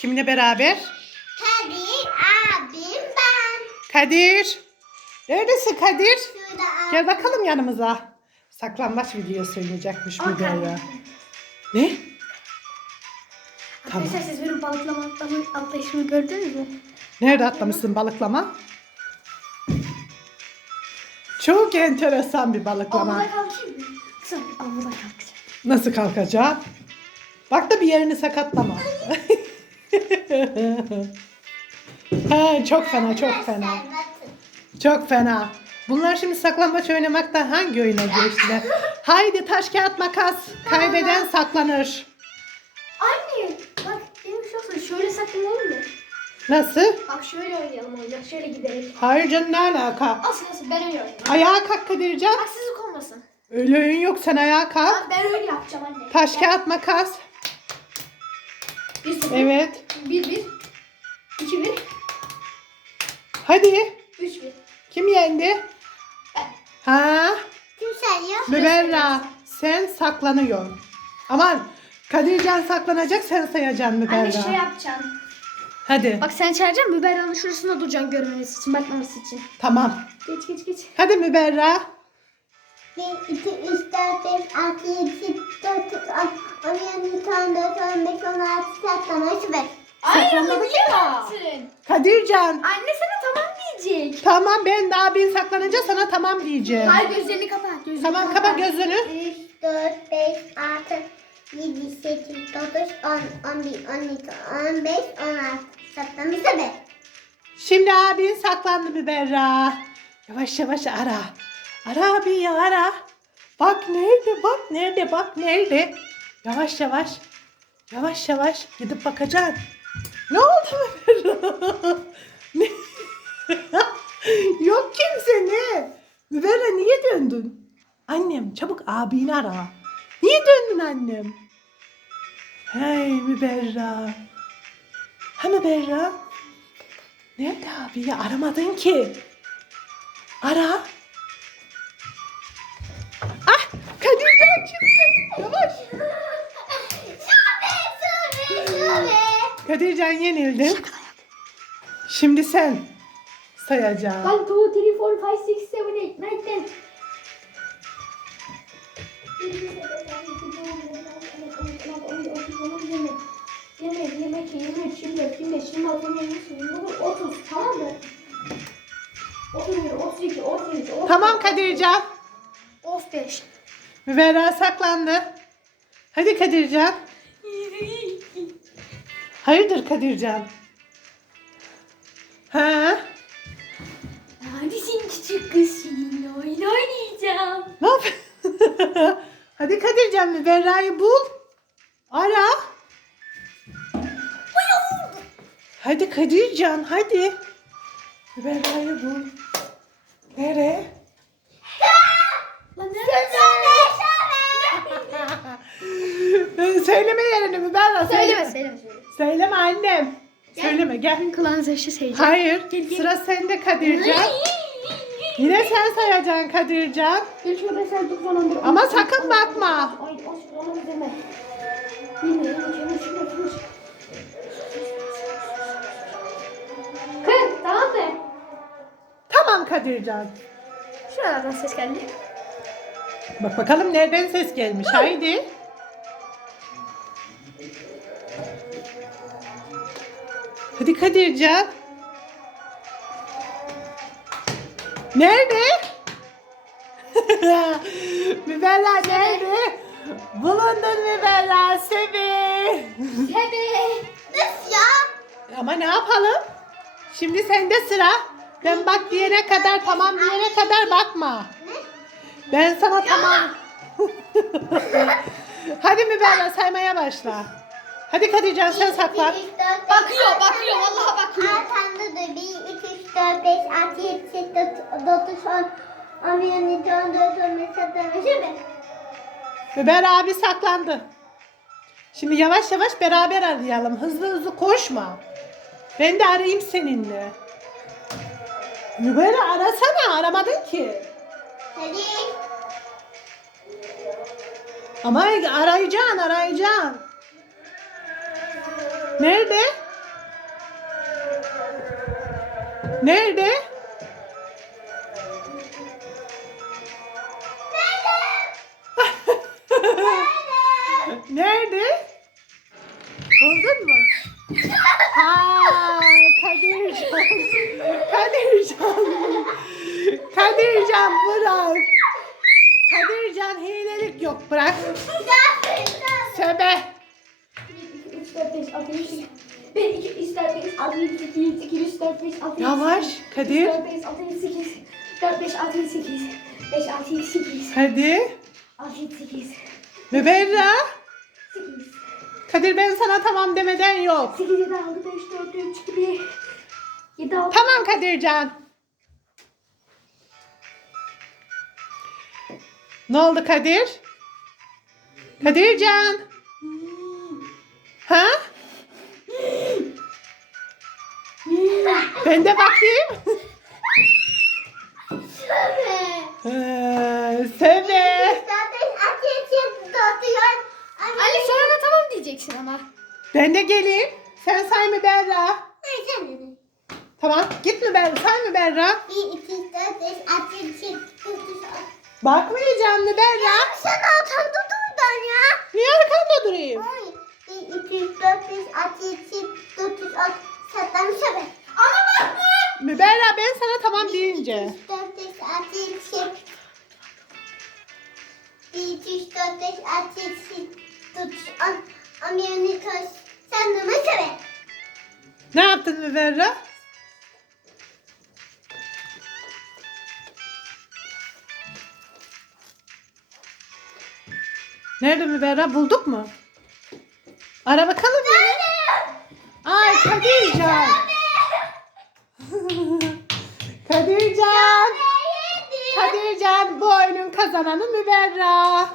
Kiminle beraber? Kadir abim ben. Kadir. Neredesin Kadir? Şurada abim. Gel bakalım yanımıza. Saklambaç videosu oynayacakmış Aa, Müberra. Ne? Tamam. Arkadaşlar siz benim balıklama atlama, atlayışımı gördünüz mü? Nerede atlamışsın balıklama? Çok enteresan bir balıklama. Avuda kalkayım mı? Kısa avuda kalkacağım. Nasıl kalkacağım? Bak da bir yerini sakatlama. ha, çok fena, çok fena. Bakın. Çok fena. Bunlar şimdi saklambaç oynamaktan hangi oyuna geçtiler? Haydi taş kağıt makas. Kaybeden saklanır. Anne bak benim şu olsun şöyle saklanalım mı? Nasıl? Bak şöyle oynayalım oyuncak şöyle giderek. Hayır canım ne alaka? Asıl asıl ben öyle oynayayım. Ayağa kalk Kadircan. Haksızlık olmasın. Öyle oyun yok sen ayağa kalk. Abi ben öyle yapacağım anne. Taş kağıt makas. Bir sıfır. Evet. Bir bir. İki bir. Hadi. Üç bir. Kim yendi? Ha? Kim sayıyor? Müberra. Sen saklanıyorsun. Aman. Kadircan saklanacak sen sayacaksın Anne Müberra. şey yapacaksın. Hadi. Bak sen çağıracaksın Müberra'nın şurasında duracaksın görmemesi için bakmaması için. Tamam. Geç geç geç. Hadi Müberra. 1, 2, 3, 4, 5, 6, 7, 4, 10, 11, 12, 14, 15, 16, saklamış ve Saklamadık niye ya. yaptın? Kadircan. Anne sana tamam diyecek. Tamam ben de abin saklanınca sana tamam diyeceğim. Hayır gözlerini kapat. Gözlerini Tamam kapa gözünü. 3, 4, 5, 6, 7, 8, 9, 10, 11, 12, 15, 16. Saklamış ve Şimdi abin saklandı Müberra. Yavaş yavaş ara. Ara abi ya ara. Bak nerede bak nerede bak nerede. Yavaş yavaş. Yavaş yavaş gidip bakacaksın. Ne oldu Müberra? Ne? Yok kimse ne? Müberra niye döndün? Annem çabuk abini ara. Niye döndün annem? Hey Müberra. Ha Müberra? Nerede abi ya? Aramadın ki. Ara. Ah! Kadircan çıktı. Yavaş. Şube, şube, şube. Kadircan yenildin. Şimdi sen sayacaksın. 1, 2, 3, 4, 5, 6, 7, 8, 9, 10. Yemek, yemek, yemek, yemek, yemek, yemek, yemek, 30, tamam mı? 31, 32, 33, 34. Tamam Kadircan. Of 5. Müberra saklandı. Hadi Kadircan. Hayırdır Kadircan? Ha? Neredesin küçük kız seninle oyun oynayacağım. Ne yap? Hadi Kadircan Müberra'yı bul. Ara. Hadi Kadircan hadi. Müberra'yı bul. Nereye? Lan Söyleme yerini Müberra. Söyleme, söyleme, annem. Söyleme gel. Kulağınızı aşı seyirci. Hayır. Gel, gel. Sıra sende Kadircan. Yine sen sayacaksın Kadircan. On, on bir, on Ama sakın bakma. on dört, on beş, on altı, on yedi, Yirmi, yirmi iki, yirmi üç, yirmi dört, yirmi beş. Kırk, tamam mı? Tamam Kadircan. Şuralardan ses geldi. Bak bakalım nereden ses gelmiş. Haydi. Hadi Kadircan. Nerede? Müberra nerede? Bulundun Müberra Sevi. Hebe. Nasıl ya? Ama ne yapalım? Şimdi sende sıra. Ben bak diyene kadar tamam diyene kadar bakma. Ben sana tamam. Hadi Müberra saymaya başla. Hadi Kadircan sen saklan. Bakıyor, bakıyor, vallahi bakıyor. Arkamda dur. 1, 2, 3, 4, 5, 6, 7, 8, 9, 10, 11, 12, 14, 15, 16, 17. Müberra abi saklandı. Şimdi yavaş yavaş beraber arayalım. Hızlı hızlı koşma. Ben de arayayım seninle. Müberra arasana aramadın ki. Hadi. Ama arayacaksın arayacaksın. Nerede? Nerede? Nerede? Nerede? Buldun mu? Ha, Kadircan. Kadircan. Kadircan bırak. Kadircan hilelik yok bırak. Şey. Söbe. 3, 4, 5, 6, 7, 1, 2, 3, 4, 5, 6, 7, 8, 2, 3, 4, 5, 6, 7, Yavaş Kadir. 4, 5, 6, 7, 8, 4, 5, 6, 7, 8, 5, 6, 7, 8, Hadi. 6, 7, 8, Müberra. 8, Kadir ben sana tamam demeden yok. 8, 7, 6, 5, 4, 3, 2, 1, 7, 6, Tamam Kadircan. Ne oldu Kadir? Kadircan. Ha? Ben de bakayım. Ee, Sebe. Ali sonra da tamam diyeceksin ama. Ben de geleyim. Sen say mı Berra? Tamam. Git mi Berra? Say mı Berra? Bakmayacağım mı Berra? Sen altında dur ya. Niye arkanda durayım? Hayır. 1, 2, 3, 4, 5, 6, 7, 8, 9, 10, Sattan söyle. Ana bakma. Müberra ben sana tamam deyince. 4, 5, 6, 7, 8. 1, 2, 3, 4, 5, 6, 7, 8, 9, 10, 11, 12, 13. Sen de söyle? Ne yaptın Müberra? Nerede Müberra? Bulduk mu? Ara bakalım mı? Ay Kadircan. Kadircan. Kadircan bu oyunun kazananı Müberra.